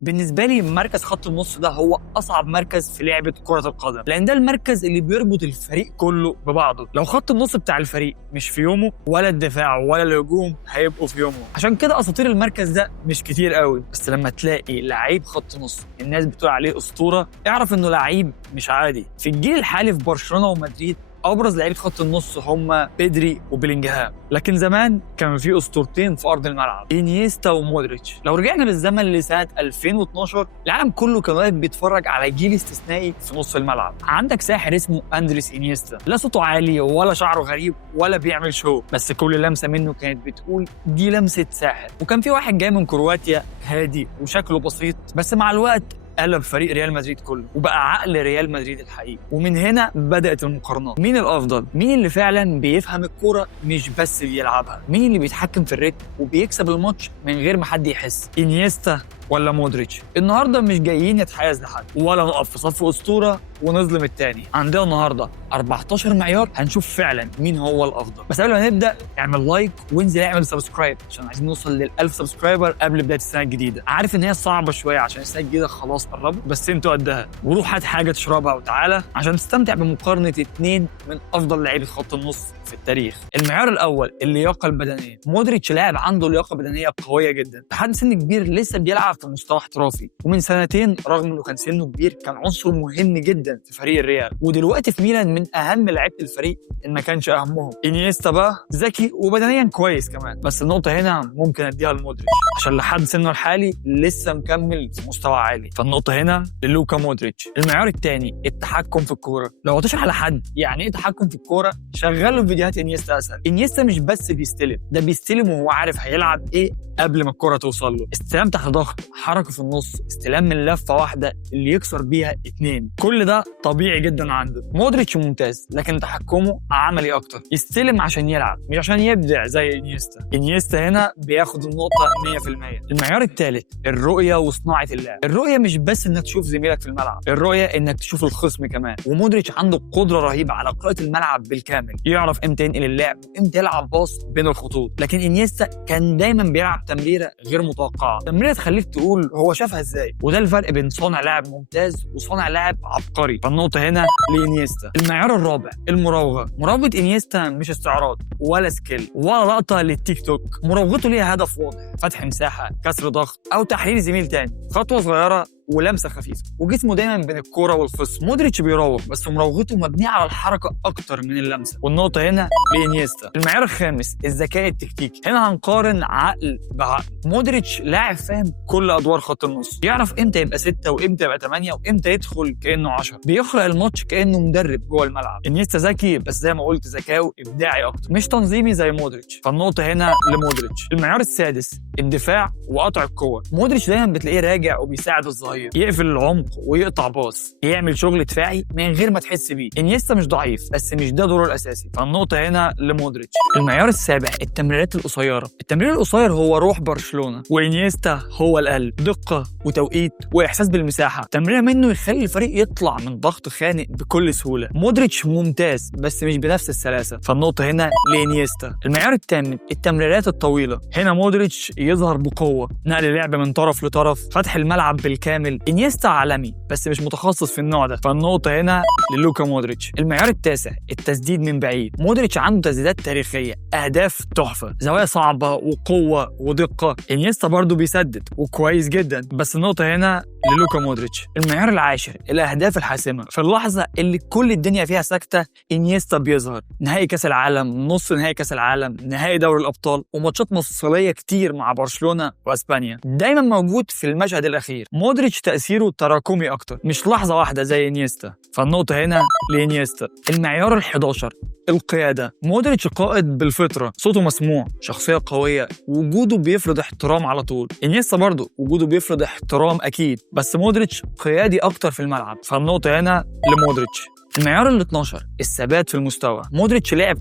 بالنسبه لي مركز خط النص ده هو اصعب مركز في لعبه كره القدم، لان ده المركز اللي بيربط الفريق كله ببعضه. لو خط النص بتاع الفريق مش في يومه، ولا الدفاع ولا الهجوم هيبقوا في يومه. عشان كده اساطير المركز ده مش كتير قوي، بس لما تلاقي لعيب خط نص الناس بتقول عليه اسطوره، اعرف انه لعيب مش عادي. في الجيل الحالي في برشلونه ومدريد ابرز لعيبه خط النص هم بيدري وبيلينجهام، لكن زمان كان في اسطورتين في ارض الملعب، انيستا ومودريتش. لو رجعنا بالزمن لسنه 2012 العالم كله كان واقف بيتفرج على جيل استثنائي في نص الملعب. عندك ساحر اسمه اندريس انيستا، لا صوته عالي ولا شعره غريب ولا بيعمل شو، بس كل لمسه منه كانت بتقول دي لمسه ساحر. وكان في واحد جاي من كرواتيا هادي وشكله بسيط، بس مع الوقت قلب فريق ريال مدريد كله وبقى عقل ريال مدريد الحقيقي. ومن هنا بدأت المقارنات، مين الأفضل؟ مين اللي فعلا بيفهم الكورة مش بس بيلعبها؟ مين اللي بيتحكم في الريتم وبيكسب الماتش من غير ما حد يحس؟ انيستا ولا مودريتش؟ النهارده مش جايين نتحيز لحد ولا نقف في صف أسطورة ونظلم التاني. عندنا النهارده 14 معيار هنشوف فعلا مين هو الافضل. بس قبل ما نبدا اعمل لايك وانزل اعمل سبسكرايب عشان عايزين نوصل لل1000 سبسكرايبر قبل بدايه السنه الجديده. عارف ان هي صعبه شويه عشان السنه الجديده خلاص قربت، بس انتوا قدها. وروح هات حاجه تشربها وتعالى عشان تستمتع بمقارنه اتنين من افضل لعيبه خط النص في التاريخ. المعيار الاول اللياقه البدنيه. مودريتش لاعب عنده لياقه بدنيه قويه جدا، لحد سن كبير لسه بيلعب في مستوى احترافي، ومن سنتين رغم انه كان سنه كبير كان عنصر مهم جدا في فريق الريال، ودلوقتي في ميلان من اهم لعيبه الفريق ان ما كانش اهمهم. انيستا بقى ذكي وبدنيا كويس كمان، بس النقطه هنا ممكن اديها لمودريتش عشان لحد سنه الحالي لسه مكمل في مستوى عالي، فالنقطه هنا للوكا مودريتش. المعيار الثاني التحكم في الكوره. لو هتشرح لحد يعني ايه تحكم في الكوره شغلوا فيديوهات انيستا اسهل. انيستا مش بس بيستلم، ده بيستلم وهو عارف هيلعب ايه قبل ما الكرة توصل له. استلام تحت ضغط، حركة في النص، استلام من لفة واحدة اللي يكسر بيها اتنين، كل ده طبيعي جدا عنده. مودريتش ممتاز لكن تحكمه عملي اكتر، يستلم عشان يلعب مش عشان يبدع زي انيستا. انيستا هنا بياخد النقطة 100%. المعيار الثالث الرؤية وصناعة اللعب. الرؤية مش بس انك تشوف زميلك في الملعب، الرؤية انك تشوف الخصم كمان. ومودريتش عنده قدرة رهيبة على قراءة الملعب بالكامل، يعرف امتى ينقل اللعب، امتى يلعب باص بين الخطوط. لكن انيستا كان دايما بيلعب تمريره غير متوقعه، تمريره تخليك تقول هو شافها ازاي. وده الفرق بين صانع لاعب ممتاز وصانع لاعب عبقري، فالنقطه هنا لانيستا. المعيار الرابع المراوغه. مراوغه انيستا مش استعراض ولا سكيل ولا لقطه للتيك توك، مراوغته ليها هدف واضح، فتح مساحه، كسر ضغط، او تحرير زميل تاني، خطوه صغيره ولمسه خفيفه، وجسمه دايما بين الكوره والخصم. مودريتش بيراوغ بس مراوغته مبنيه على الحركه اكتر من اللمسه، والنقطه هنا لانيستا. المعيار الخامس الذكاء التكتيكي. هنا هنقارن عقل بعقل. مودريتش لاعب فاهم كل ادوار خط النص، يعرف امتى يبقى 6 وامتى يبقى 8 وامتى يدخل كانه 10، بيخلق الماتش كانه مدرب جوه الملعب. انيستا ذكي بس زي ما قلت ذكائه ابداعي اكتر، مش تنظيمي زي مودريتش، فالنقطه هنا لمودريتش. المعيار السادس الدفاع وقطع القوه. مودريتش دايما بتلاقيه راجع وبيساعد الظهير، يقفل العمق ويقطع باص، يعمل شغل دفاعي من غير ما تحس بيه. انيستا مش ضعيف بس مش ده دوره الاساسي، فالنقطه هنا لمودريتش. المعيار السابع التمريرات القصيره. التمرير القصير هو روح برشلونه، وانيستا هو القلب، دقه وتوقيت واحساس بالمساحه. تمريره منه يخلي الفريق يطلع من ضغط خانق بكل سهوله. مودريتش ممتاز بس مش بنفس السلاسه، فالنقطه هنا لانيستا. المعيار الثامن التمريرات الطويله. هنا مودريتش يظهر بقوه، نقل اللعب من طرف لطرف، فتح الملعب بالكامل. انيستا عالمي بس مش متخصص في النوع ده، فالنقطه هنا للوكا مودريتش. المعيار التاسع التسديد من بعيد. مودريتش عنده تسديدات تاريخيه، اهداف تحفه، زوايا صعبه وقوه ودقه. انيستا برضو بيسدد وكويس جدا، بس النقطه هنا للوكا مودريتش. المعيار العاشر الاهداف الحاسمه. في اللحظه اللي كل الدنيا فيها ساكته انيستا بيظهر. نهائي كاس العالم، نص نهائي كاس العالم، نهائي دوري الابطال، وماتشات مفصليه كتير مع برشلونه واسبانيا، دايما موجود في المشهد الاخير. مودريتش تاثيره تراكمي اكتر، مش لحظه واحده زي انيستا، فالنقطه هنا لانيستا. المعيار ال11 القياده. مودريتش قائد بالفطره، صوته مسموع، شخصيه قويه، وجوده بيفرض احترام على طول. انيستا برضه وجوده بيفرض احترام اكيد، بس مودريتش قيادي اكتر في الملعب، فالنقطه هنا لمودريتش. المعيار ال12 الثبات في المستوى. مودريتش لعب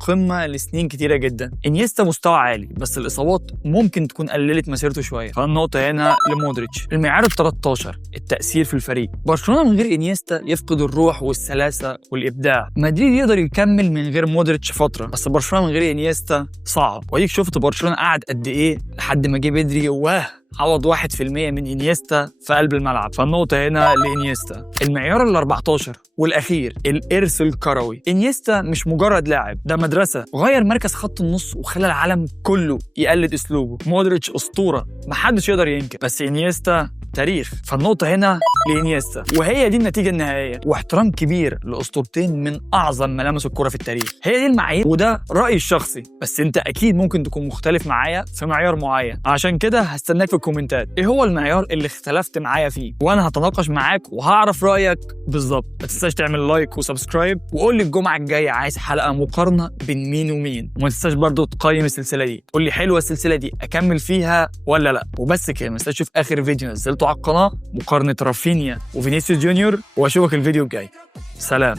قمه لسنين كتيره جدا. انيستا مستوى عالي بس الاصابات ممكن تكون قللت مسيرته شويه، فالنقطه هنا لمودريتش. المعيار ال13 التاثير في الفريق. برشلونه من غير انيستا يفقد الروح والسلاسه والابداع. مدريد يقدر يكمل من غير مودريتش فتره، بس برشلونه من غير انيستا صعب. وديك شفت برشلونه قعد قد ايه لحد ما جه بدري عوض 1% من انيستا في قلب الملعب، فالنقطة هنا لانيستا. المعيار ال 14 والاخير، الارث الكروي. انيستا مش مجرد لاعب، ده مدرسة، غير مركز خط النص وخلى العالم كله يقلد اسلوبه. مودريتش اسطورة محدش يقدر ينكر، بس انيستا تاريخ، فالنقطة هنا لإنيستا. وهي دي النتيجة النهائية، واحترام كبير لأسطورتين من أعظم ملامس الكرة في التاريخ. هي دي المعايير وده رأيي الشخصي، بس أنت أكيد ممكن تكون مختلف معايا في معيار معين، عشان كده هستناك في الكومنتات إيه هو المعيار اللي اختلفت معايا فيه، وأنا هتناقش معاك وهعرف رأيك بالظبط. ما تنساش تعمل لايك وسبسكرايب، وقول لي الجمعة الجاية عايز حلقة مقارنة بين مين ومين، وما تنساش برضو تقيم السلسلة دي، قول لي حلوة السلسلة دي أكمل فيها ولا لا. وبس كده، ما تنساش تشوف آخر فيديو نزلته على القناة مقارنة رافينيا وفينيسيوس جونيور، واشوفك الفيديو الجاي. سلام.